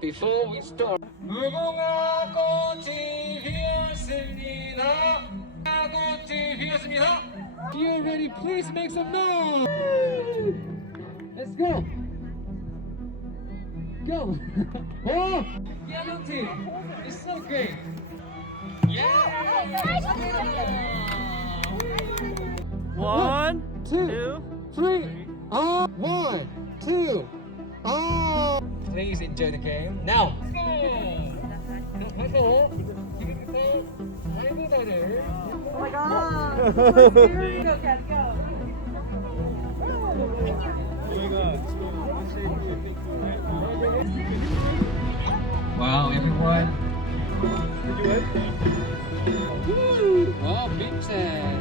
before we start. 무궁화 꽃이 피었습니다. 꽃이 피었습니다. If you're ready, please make some noise. Let's go. Go. Oh, yellow team. It's so great. Yeah. One, two, three. Oh, 1, 2. Oh. Please enjoy the game. Now. 가서 지금부터 발보다를. Oh my god. Here we go, Cat, go. Wow, everyone. did you win? Woo! Oh, big set.